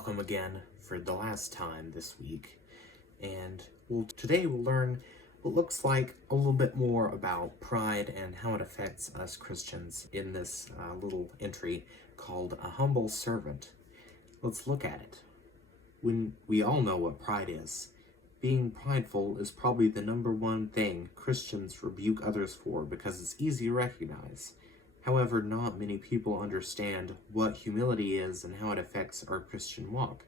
welcome again for the last time this week. And today we'll learn what looks like a little bit more about pride and how it affects us Christians in this little entry called A Humble Servant. Let's look at it. When we all know what pride is, being prideful is probably the number one thing Christians rebuke others for because it's easy to recognize. However, not many people understand what humility is and how it affects our Christian walk.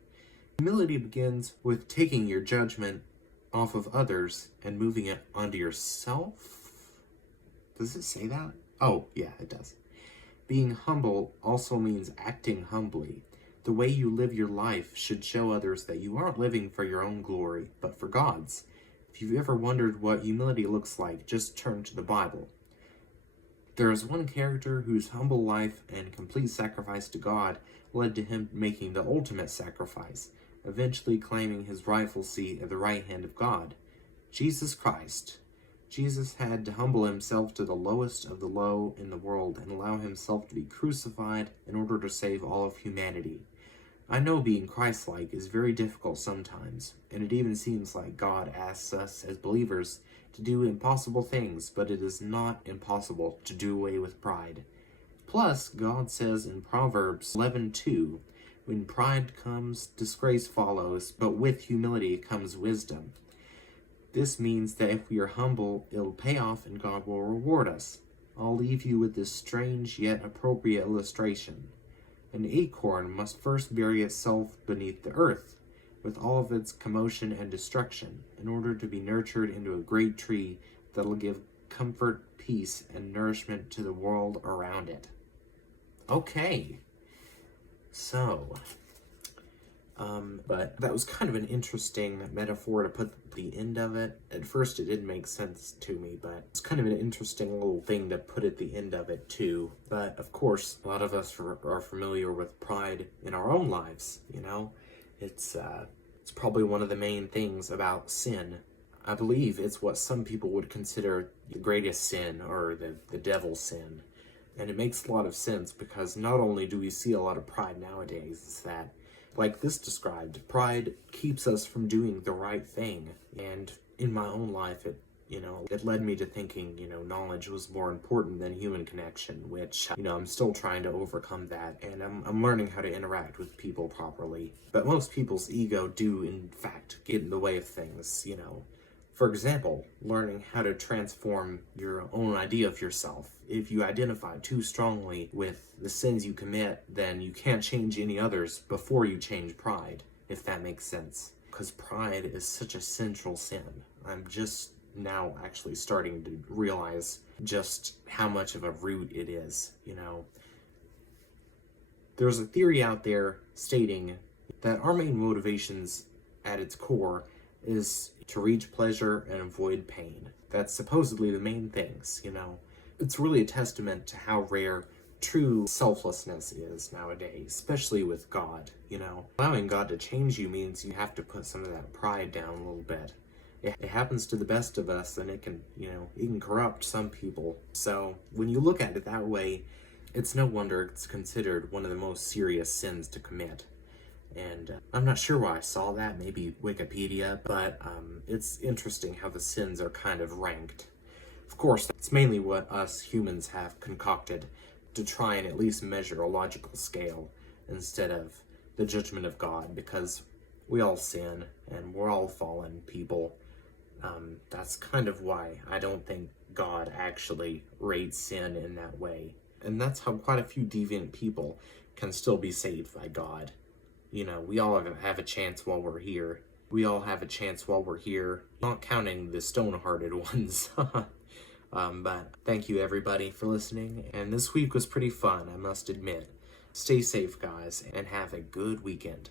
Humility begins with taking your judgment off of others and moving it onto yourself. Does it say that? Oh, yeah, it does. Being humble also means acting humbly. The way you live your life should show others that you aren't living for your own glory, but for God's. If you've ever wondered what humility looks like, just turn to the Bible. There is one character whose humble life and complete sacrifice to God led to him making the ultimate sacrifice, eventually claiming his rightful seat at the right hand of God. Jesus Christ. Jesus had to humble himself to the lowest of the low in the world and allow himself to be crucified in order to save all of humanity. I know being Christ-like is very difficult sometimes, and it even seems like God asks us as believers to do impossible things, but it is not impossible to do away with pride. Plus, God says in Proverbs 11:2, when pride comes, disgrace follows, but with humility comes wisdom. This means that if we are humble, it'll pay off and God will reward us. I'll leave you with this strange yet appropriate illustration. An acorn must first bury itself beneath the earth, with all of its commotion and destruction, in order to be nurtured into a great tree that'll give comfort, peace, and nourishment to the world around it. Okay, so, but that was kind of an interesting metaphor to put at the end of it. At first it didn't make sense to me, but it's kind of an interesting little thing to put at the end of it too. But of course, a lot of us are familiar with pride in our own lives, you know? It's probably one of the main things about sin. I believe it's what some people would consider the greatest sin, or the devil's sin. And it makes a lot of sense because not only do we see a lot of pride nowadays, it's that, like this described, pride keeps us from doing the right thing. And in my own life, it led me to thinking, knowledge was more important than human connection, which, I'm still trying to overcome that, and I'm learning how to interact with people properly. But most people's ego do, in fact, get in the way of things, For example, learning how to transform your own idea of yourself. If you identify too strongly with the sins you commit, then you can't change any others before you change pride, if that makes sense. Because pride is such a central sin. I'm just now actually starting to realize just how much of a root it is, There's a theory out there stating that our main motivations at its core is to reach pleasure and avoid pain. That's supposedly the main things, It's really a testament to how rare true selflessness is nowadays, especially with God, Allowing God to change you means you have to put some of that pride down a little bit. It happens to the best of us, and it can corrupt some people. So when you look at it that way, it's no wonder it's considered one of the most serious sins to commit. And I'm not sure why I saw that, maybe Wikipedia, but it's interesting how the sins are kind of ranked. Of course, it's mainly what us humans have concocted to try and at least measure a logical scale instead of the judgment of God, because we all sin and we're all fallen people. That's kind of why I don't think God actually rates sin in that way. And that's how quite a few deviant people can still be saved by God. We all have a chance while we're here. We all have a chance while we're here, not counting the stone-hearted ones. But thank you everybody for listening, and this week was pretty fun, I must admit. Stay safe, guys, and have a good weekend.